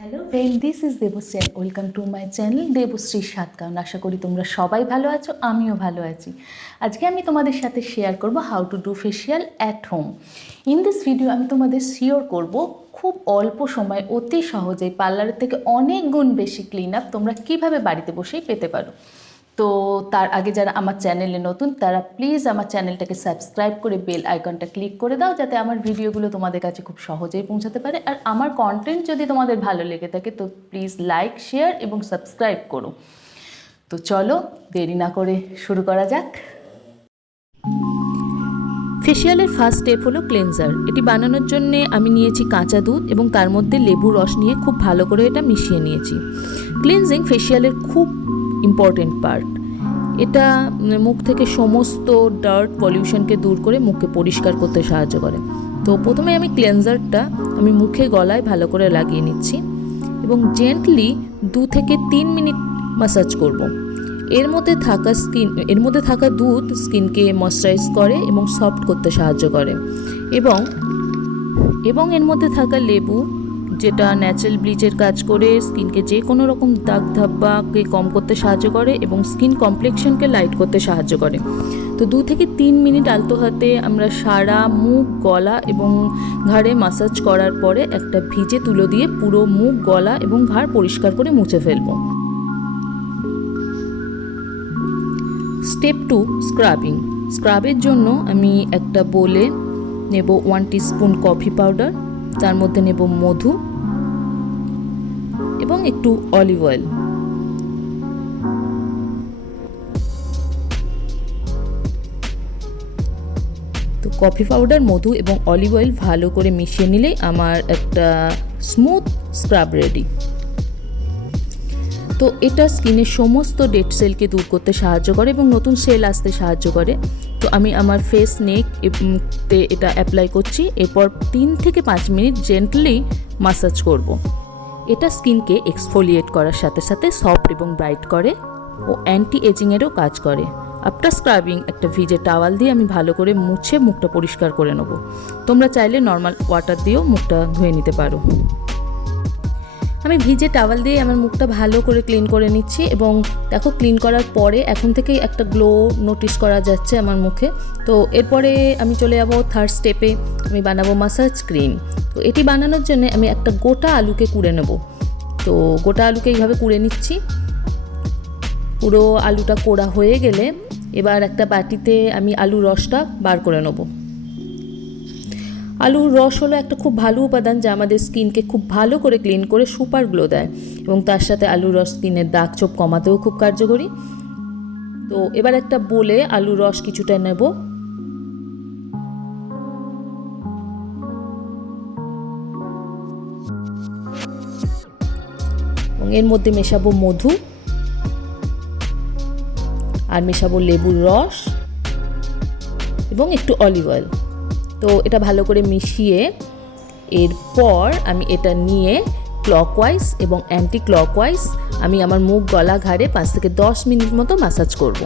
Hello friend, this is Debashree. Welcome to my channel দেবশ্রীর স্বাদ। কারণ আশা করি তোমরা সবাই ভালো আছো, আমিও ভালো আছি। আজকে আমি তোমাদের সাথে শেয়ার করব how to do facial at home. In this video আমি তোমাদের শিওর করব খুব অল্প সময় অতি সহজেই পার্লারের থেকে অনেক গুণ বেশি ক্লিন আপ তোমরা কীভাবে বাড়িতে বসেই পেতে পারো। তো তার আগে যারা আমার চ্যানেলে নতুন তারা প্লিজ আমার চ্যানেলটাকে সাবস্ক্রাইব করে বেল আইকনটা ক্লিক করে দাও, যাতে আমার ভিডিওগুলো তোমাদের কাছে খুব সহজেই পৌঁছাতে পারে। আর আমার কন্টেন্ট যদি তোমাদের ভালো লেগে থাকে তো প্লিজ লাইক, শেয়ার এবং সাবস্ক্রাইব করো। তো চলো দেরি না করে শুরু করা যাক। ফেশিয়ালের ফার্স্ট স্টেপ হলো ক্লেনজার। এটি বানানোর জন্য আমি নিয়েছি কাঁচা দুধ এবং তার মধ্যে লেবু রস নিয়ে খুব ভালো করে এটা মিশিয়ে নিয়েছি। ক্লিনজিং ফেশিয়ালের খুব ইম্পর্টেন্ট পার্ট। এটা মুখ থেকে সমস্ত ডার্ট পলিউশনকে দূর করে মুখকে পরিষ্কার করতে সাহায্য করে। তো প্রথমে আমি ক্লেনজারটা মুখে গলায় ভালো করে লাগিয়ে নিচ্ছি এবং জেন্টলি 2 থেকে 3 মিনিট ম্যাসাজ করব। এর মধ্যে থাকা দুধ স্কিনকে ময়েশ্চারাইজ করে এবং সফট করতে সাহায্য করে এবং এর মধ্যে থাকা লেবু, যেটা ন্যাচারাল ব্লিচের কাজ করে স্কিনকে যে কোনো রকম দাগ ধাব্বাকে কম করতে সাহায্য করে এবং স্কিন কমপ্লেক্সনকে লাইট করতে সাহায্য করে। তো 2 থেকে 3 মিনিট আলতো হাতে আমরা সারা মুখ, গলা এবং ঘাড়ে ম্যাসাজ করার পরে একটা ভিজে তুলো দিয়ে পুরো মুখ, গলা এবং ঘাড় পরিষ্কার করে মুছে ফেলবো। Step 2, scrubbing. স্ক্রাবের জন্য আমি একটা বোলে নেব 1 টিস্পুন কফি পাউডার, তার মধ্যে নেব মধু এবং একটু অলিভ অয়েল। তো কফি পাউডার, মধু এবং অলিভ অয়েল ভালো করে মিশিয়ে নিলেই আমার একটা স্মুথ স্ক্রাব রেডি। তো এটা স্কিনের সমস্ত ডেড সেলকে দূর করতে সাহায্য করে এবং নতুন সেল আসতে সাহায্য করে। তো আমি আমার ফেস, নেক তে এটা অ্যাপ্লাই করছি। এরপর 3 থেকে 5 মিনিট জেন্টলি ম্যাসাজ করব। এটা স্কিনকে এক্সফোলিয়েট করার সাথে সাথে সফট এবং ব্রাইট করে ও অ্যান্টি এজিংয়েরও কাজ করে। আফটার স্ক্রাবিং একটা ভিজে টাওয়াল দিয়ে আমি ভালো করে মুছে মুখটা পরিষ্কার করে নেব। তোমরা চাইলে নর্মাল ওয়াটার দিয়েও মুখটা ধুয়ে নিতে পারো। আমি ভিজে টাওয়াল দিয়ে আমার মুখটা ভালো করে ক্লিন করে নিচ্ছি এবং দেখো, ক্লিন করার পরে এখন থেকেই একটা গ্লো নোটিস করা যাচ্ছে আমার মুখে। তো এরপরে আমি চলে যাব থার্ড স্টেপে। আমি বানাবো মাসাজ ক্রিম। তো এটি বানানোর জন্য আমি একটা গোটা আলুকে কুড়ে নেব। তো গোটা আলুকে এইভাবে কুড়ে নিচ্ছি। পুরো আলুটা কোড়া হয়ে গেলে এবার একটা বাটিতে আমি আলুর রসটা বার করে নেব। আলুর রস হলো একটা খুব ভালো উপাদান যা আমাদের স্কিনকে খুব ভালো করে ক্লিন করে সুপার গ্লো দেয় এবং তার সাথে আলুর রস স্কিনের দাগ ছোপ কমাতেও খুব কার্যকরী। তো এবার একটা বোলে আলুর রস কিছুটা নেব এবং এর মধ্যে মেশাবো মধু আর মেশাবো লেবুর রস এবং একটু অলিভ অয়েল। তো এটা ভালো করে মিশিয়ে এরপর আমি এটা নিয়ে ক্লকওয়াইজ এবং অ্যান্টি ক্লকওয়াইজ আমি আমার মুখ, গলা, ঘাড়ে 5 থেকে 10 মিনিট মতো ম্যাসাজ করব।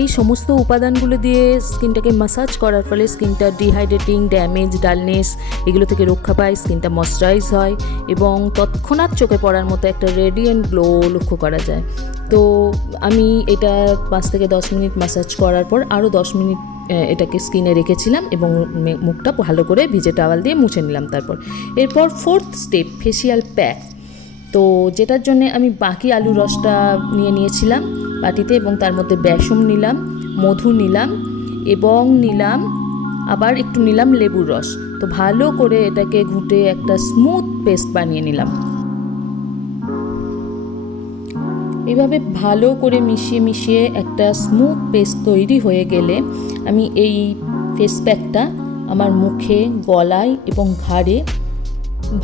এই সমস্ত উপাদানগুলো দিয়ে স্কিনটাকে ম্যাসাজ করার ফলে স্কিনটা ডিহাইড্রেটিং, ড্যামেজ, ডালনেস এগুলো থেকে রক্ষা পায়, স্কিনটা ময়েশ্চারাইজ হয় এবং তৎক্ষণাৎ চোখে পড়ার মতো একটা রেডিয়েন্ট গ্লো লক্ষ্য করা যায়। তো আমি এটা 5 থেকে 10 মিনিট ম্যাসাজ করার পর আরও 10 মিনিট এটাকে স্কিনে রেখেছিলাম এবং মুখটা ভালো করে ভিজে টাওয়াল দিয়ে মুছে নিলাম। এরপর ফোর্থ স্টেপ, ফেশিয়াল প্যাক। তো যেটার জন্য আমি বাকি আলু রসটা নিয়েছিলাম বাটিতে এবং তার মধ্যে বেসন নিলাম, মধু নিলাম এবং আবার একটু নিলাম লেবুর রস। তো ভালো করে এটাকে ঘুটে একটা স্মুথ পেস্ট বানিয়ে নিলাম। এভাবে ভালো করে মিশিয়ে একটা স্মুথ পেস্ট তৈরি হয়ে গেলে আমি এই ফেস প্যাকটা আমার মুখে, গলায় এবং ঘাড়ে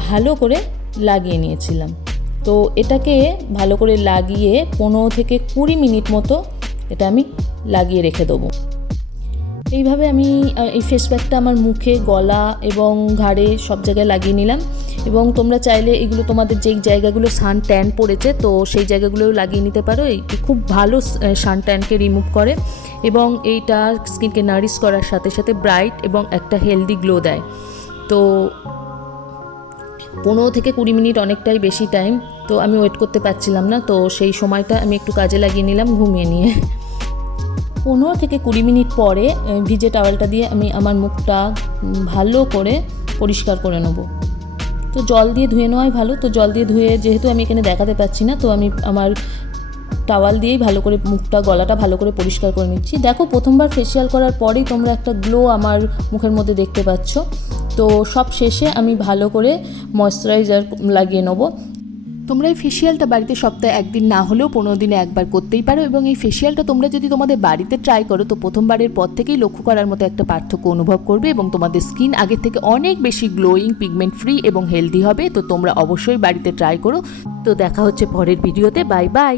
ভালো করে লাগিয়ে নিয়েছিলাম। তো এটাকে ভালো করে লাগিয়ে 15 থেকে 20 মিনিট মতো এটা আমি লাগিয়ে রেখে দেবো। এইভাবে আমি এই ফেস প্যাকটা আমার মুখে, গলা এবং ঘাড়ে সব জায়গায় লাগিয়ে নিলাম এবং তোমরা চাইলে এগুলো তোমাদের যেই জায়গাগুলো সান ট্যান পড়েছে তো সেই জায়গাগুলোও লাগিয়ে নিতে পারো। এটি খুব ভালো সান ট্যানকে রিমুভ করে এবং এইটা স্কিনকে নারিশ করার সাথে সাথে ব্রাইট এবং একটা হেলদি গ্লো দেয়। তো 15-20 মিনিট অনেকটাই বেশি টাইম, তো আমি ওয়েট করতে পারছিলাম না, তো সেই সময়টা আমি একটু কাজে লাগিয়ে নিলাম ঘুমিয়ে নিয়ে। 15-20 মিনিট পরে ভিজে টাওয়ালটা দিয়ে আমি আমার মুখটা ভালো করে পরিষ্কার করে নেব। তো জল দিয়ে ধুয়ে নেওয়াই ভালো। তো জল দিয়ে ধুয়ে যেহেতু আমি এখানে দেখাতে পাচ্ছি না, তো আমি আমার টাওয়াল দিয়েই ভালো করে মুখটা, গলাটা ভালো করে পরিষ্কার করে নিচ্ছি। দেখো, প্রথমবার ফেসিয়াল করার পরেই তোমরা একটা গ্লো আমার মুখের মধ্যে দেখতে পাচ্ছ। তো সব শেষে আমি ভালো করে ময়েশ্চারাইজার লাগিয়ে নেবো। তোমরা এই ফেসিয়ালটা বাড়িতে সপ্তাহে একদিন না হলেও 15 দিনে একবার করতেই পারো, এবং এই ফেসিয়ালটা তোমরা যদি তোমাদের বাড়িতে ট্রাই করো তো প্রথমবারের পর থেকেই লক্ষ্য করার মতো একটা পার্থক্য অনুভব করবে, এবং তোমাদের স্কিন আগের থেকে অনেক বেশি গ্লোয়িং, পিগমেন্ট ফ্রি এবং হেলদি হবে। তো তোমরা অবশ্যই বাড়িতে ট্রাই করো। তো দেখা হচ্ছে পরের ভিডিওতে। Bye bye.